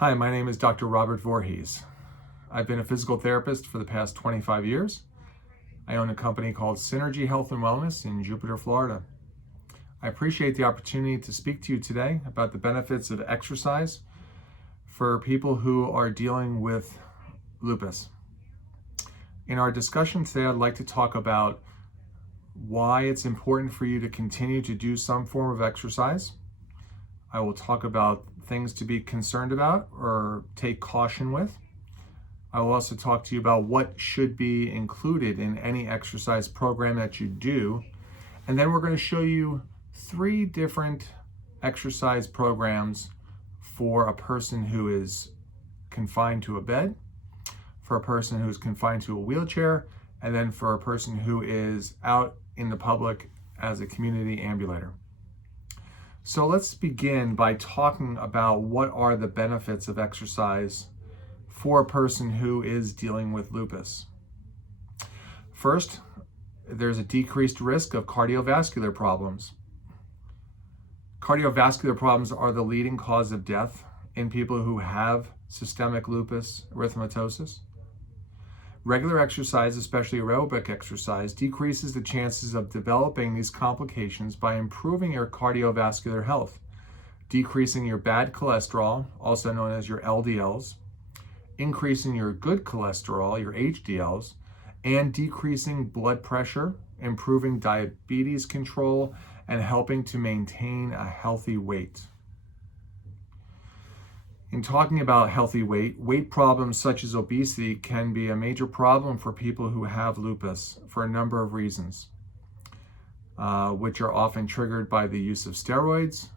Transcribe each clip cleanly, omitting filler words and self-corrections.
Hi, my name is Dr. Robert Voorhees. I've been a physical therapist for the past 25 years. I own a company called Synergy Health and Wellness in Jupiter, Florida. I appreciate the opportunity to speak to you today about the benefits of exercise for people who are dealing with lupus. In our discussion today, I'd like to talk about why it's important for you to continue to do some form of exercise. I will talk about things to be concerned about or take caution with. I will also talk to you about what should be included in any exercise program that you do. And then we're going to show you 3 different exercise programs for a person who is confined to a bed, for a person who's confined to a wheelchair, and then for a person who is out in the public as a community ambulator. So let's begin by talking about what are the benefits of exercise for a person who is dealing with lupus. First, there's a decreased risk of cardiovascular problems. Cardiovascular problems are the leading cause of death in people who have systemic lupus erythematosus. Regular exercise, especially aerobic exercise, decreases the chances of developing these complications by improving your cardiovascular health, decreasing your bad cholesterol, also known as your LDLs, increasing your good cholesterol, your HDLs, and decreasing blood pressure, improving diabetes control, and helping to maintain a healthy weight. In talking about healthy weight problems such as obesity can be a major problem for people who have lupus for a number of reasons, which are often triggered by the use of steroids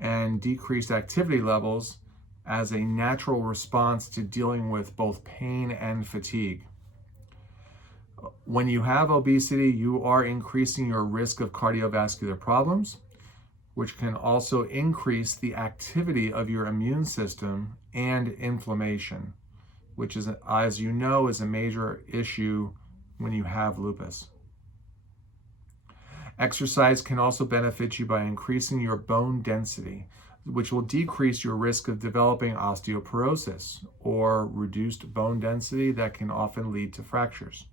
and decreased activity levels as a natural response to dealing with both pain and fatigue. When you have obesity, you are increasing your risk of cardiovascular problems, which can also increase the activity of your immune system and inflammation, which is, as you know, is a major issue when you have lupus. Exercise can also benefit you by increasing your bone density, which will decrease your risk of developing osteoporosis or reduced bone density that can often lead to fractures.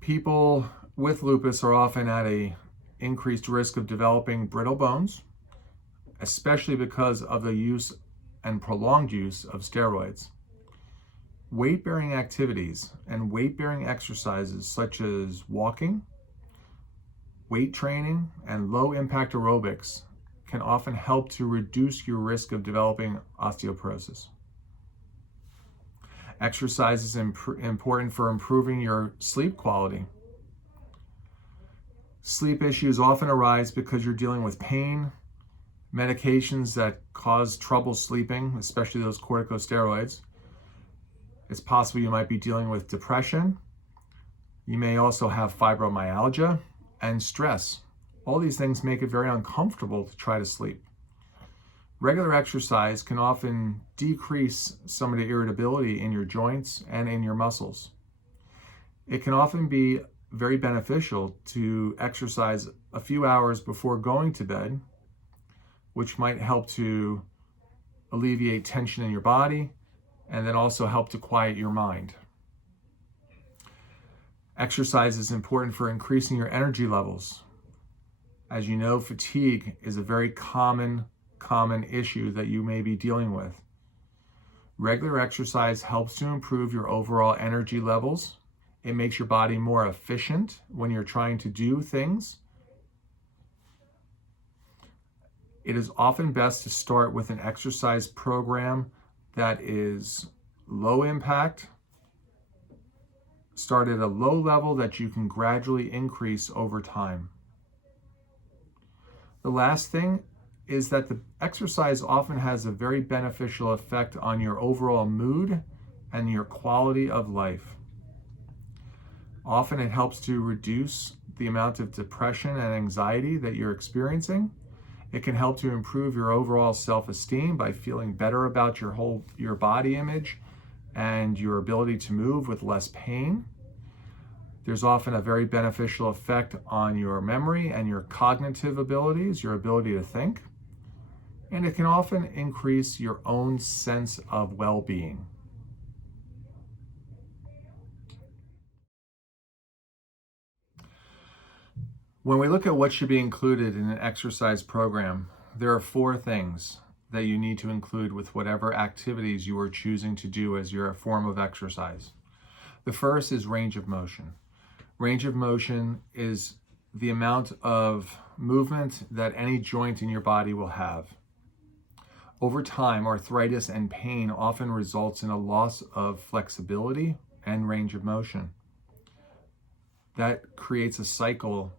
People with lupus are often at an increased risk of developing brittle bones, especially because of the use and prolonged use of steroids. Weight-bearing activities and weight-bearing exercises such as walking, weight training, and low-impact aerobics can often help to reduce your risk of developing osteoporosis. Exercise is important for improving your sleep quality. Sleep issues often arise because you're dealing with pain, medications that cause trouble sleeping, especially those corticosteroids. It's possible you might be dealing with depression. You may also have fibromyalgia and stress. All these things make it very uncomfortable to try to sleep. Regular exercise can often decrease some of the irritability in your joints and in your muscles. It can often be very beneficial to exercise a few hours before going to bed, which might help to alleviate tension in your body and then also help to quiet your mind. Exercise is important for increasing your energy levels. As you know, fatigue is a very common issue that you may be dealing with. Regular exercise helps to improve your overall energy levels. It makes your body more efficient when you're trying to do things. It is often best to start with an exercise program that is low impact. Start at a low level that you can gradually increase over time. The last thing is that the exercise often has a very beneficial effect on your overall mood and your quality of life. Often it helps to reduce the amount of depression and anxiety that you're experiencing. It can help to improve your overall self-esteem by feeling better about your body image and your ability to move with less pain. There's often a very beneficial effect on your memory and your cognitive abilities, your ability to think. and it can often increase your own sense of well-being. When we look at what should be included in an exercise program, there are 4 things that you need to include with whatever activities you are choosing to do as your form of exercise. The first is range of motion. Range of motion is the amount of movement that any joint in your body will have. Over time, arthritis and pain often results in a loss of flexibility and range of motion. That creates a cycle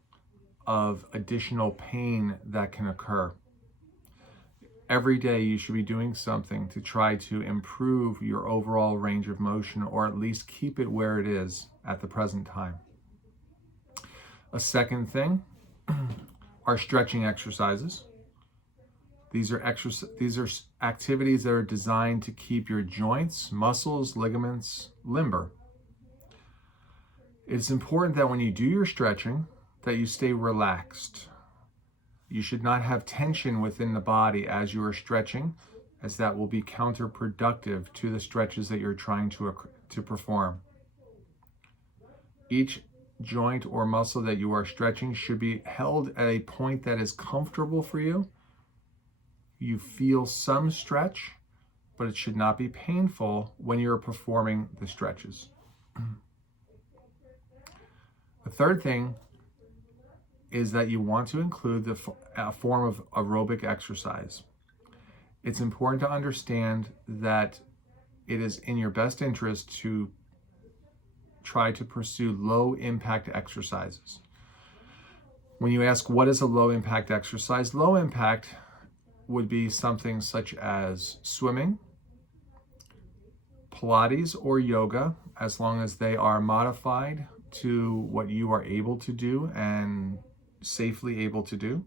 of additional pain that can occur. Every day you should be doing something to try to improve your overall range of motion, or at least keep it where it is at the present time. A second thing are stretching exercises. These are activities that are designed to keep your joints, muscles, ligaments limber. It's important that when you do your stretching, that you stay relaxed. You should not have tension within the body as you are stretching, as that will be counterproductive to the stretches that you're trying to perform. Each joint or muscle that you are stretching should be held at a point that is comfortable for you. You feel some stretch, but it should not be painful when you're performing the stretches. The third thing is that you want to include a form of aerobic exercise. It's important to understand that it is in your best interest to try to pursue low impact exercises. When you ask what is a low impact exercise, low impact would be something such as swimming, Pilates, or yoga, as long as they are modified to what you are able to do and safely able to do.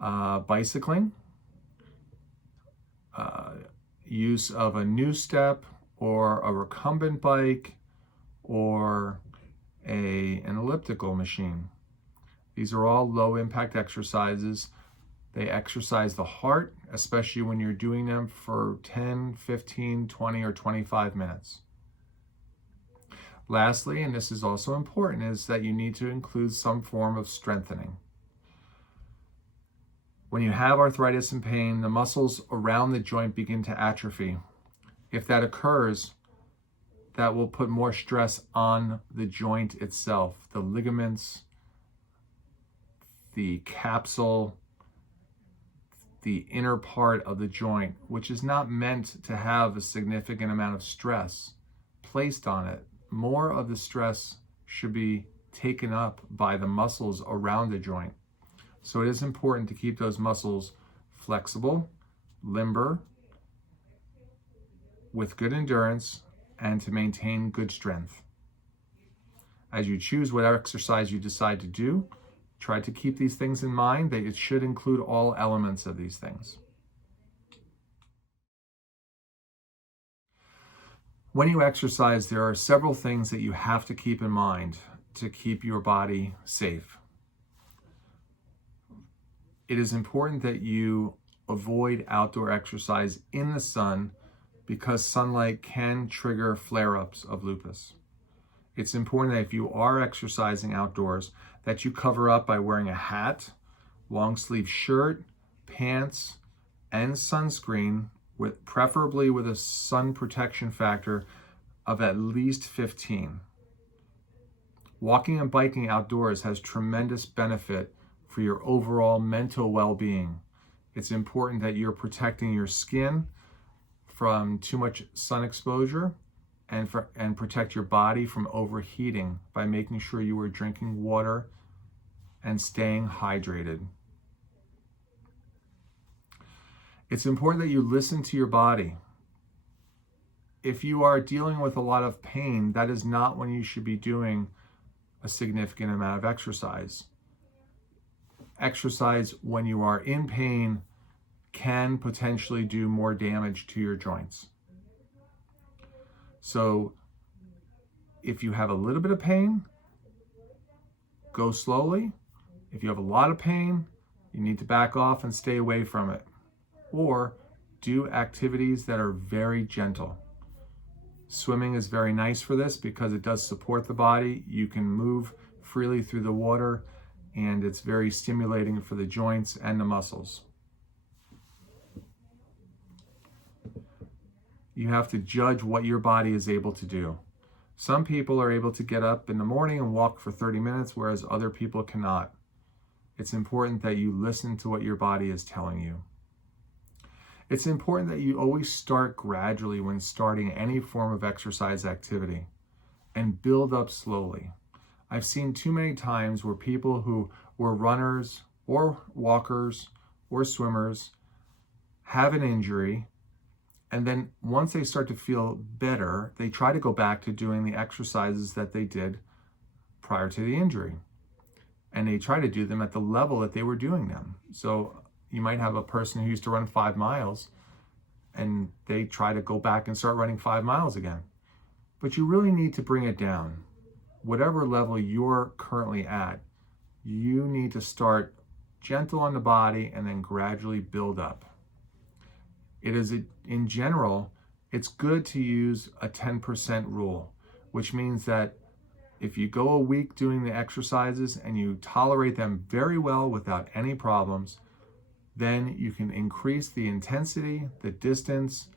Bicycling, use of a new step or a recumbent bike or an elliptical machine. These are all low impact exercises. They exercise the heart, especially when you're doing them for 10, 15, 20, or 25 minutes. Lastly, and this is also important, is that you need to include some form of strengthening. When you have arthritis and pain, the muscles around the joint begin to atrophy. If that occurs, that will put more stress on the joint itself, the ligaments, the capsule, the inner part of the joint, which is not meant to have a significant amount of stress placed on it. More of the stress should be taken up by the muscles around the joint. So it is important to keep those muscles flexible, limber, with good endurance, and to maintain good strength. As you choose what exercise you decide to do, try to keep these things in mind, that it should include all elements of these things. When you exercise, there are several things that you have to keep in mind to keep your body safe. It is important that you avoid outdoor exercise in the sun because sunlight can trigger flare-ups of lupus. It's important that if you are exercising outdoors, that you cover up by wearing a hat, long sleeve shirt, pants, and sunscreen, preferably with a sun protection factor of at least 15. Walking and biking outdoors has tremendous benefit for your overall mental well-being. It's important that you're protecting your skin from too much sun exposure and protect your body from overheating by making sure you are drinking water and staying hydrated. It's important that you listen to your body. If you are dealing with a lot of pain, that is not when you should be doing a significant amount of exercise. Exercise when you are in pain can potentially do more damage to your joints. So if you have a little bit of pain, go slowly. If you have a lot of pain, you need to back off and stay away from it. or do activities that are very gentle. Swimming is very nice for this because it does support the body. You can move freely through the water, and it's very stimulating for the joints and the muscles. You have to judge what your body is able to do. Some people are able to get up in the morning and walk for 30 minutes, whereas other people cannot. It's important that you listen to what your body is telling you. It's important that you always start gradually when starting any form of exercise activity and build up slowly. I've seen too many times where people who were runners or walkers or swimmers have an injury, and then once they start to feel better, they try to go back to doing the exercises that they did prior to the injury. And they try to do them at the level that they were doing them. So you might have a person who used to run 5 miles and they try to go back and start running 5 miles again. But you really need to bring it down. Whatever level you're currently at, you need to start gentle on the body and then gradually build up. In general, it's good to use a 10% rule, which means that if you go a week doing the exercises and you tolerate them very well without any problems, then you can increase the intensity, the distance,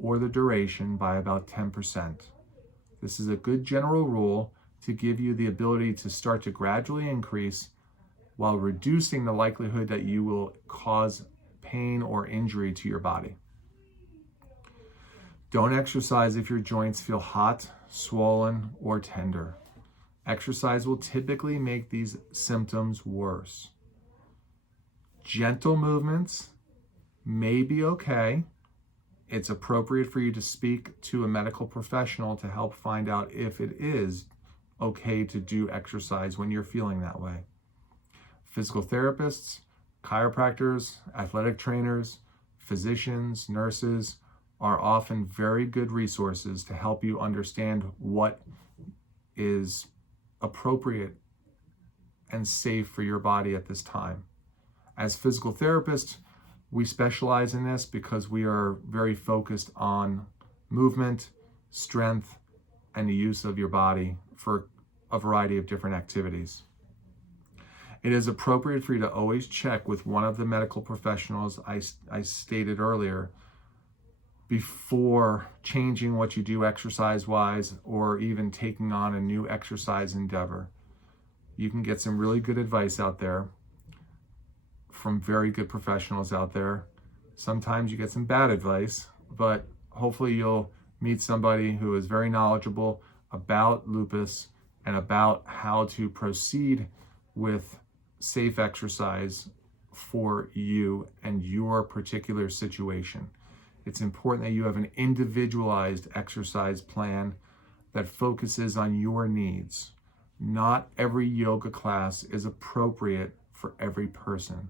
or the duration by about 10%. This is a good general rule to give you the ability to start to gradually increase while reducing the likelihood that you will cause pain or injury to your body. Don't exercise if your joints feel hot, swollen, or tender. Exercise will typically make these symptoms worse. Gentle movements may be okay. It's appropriate for you to speak to a medical professional to help find out if it is okay to do exercise when you're feeling that way. Physical therapists, chiropractors, athletic trainers, physicians, nurses are often very good resources to help you understand what is appropriate and safe for your body at this time. As physical therapists, we specialize in this because we are very focused on movement, strength, and the use of your body for a variety of different activities. It is appropriate for you to always check with one of the medical professionals I stated earlier before changing what you do exercise-wise or even taking on a new exercise endeavor. You can get some really good advice out there from very good professionals out there. Sometimes you get some bad advice, but hopefully you'll meet somebody who is very knowledgeable about lupus and about how to proceed with safe exercise for you and your particular situation. It's important that you have an individualized exercise plan that focuses on your needs. Not every yoga class is appropriate for every person.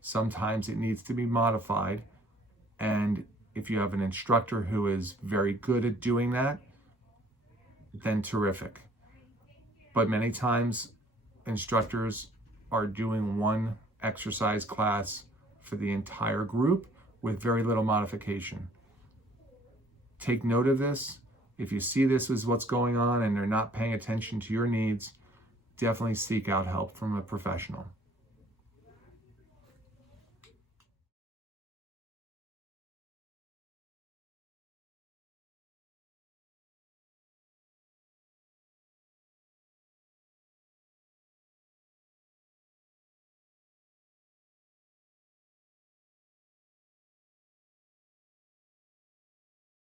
Sometimes it needs to be modified, and if you have an instructor who is very good at doing that, then terrific. But many times instructors are doing one exercise class for the entire group with very little modification. Take note of this. If you see this is what's going on and they're not paying attention to your needs, definitely seek out help from a professional.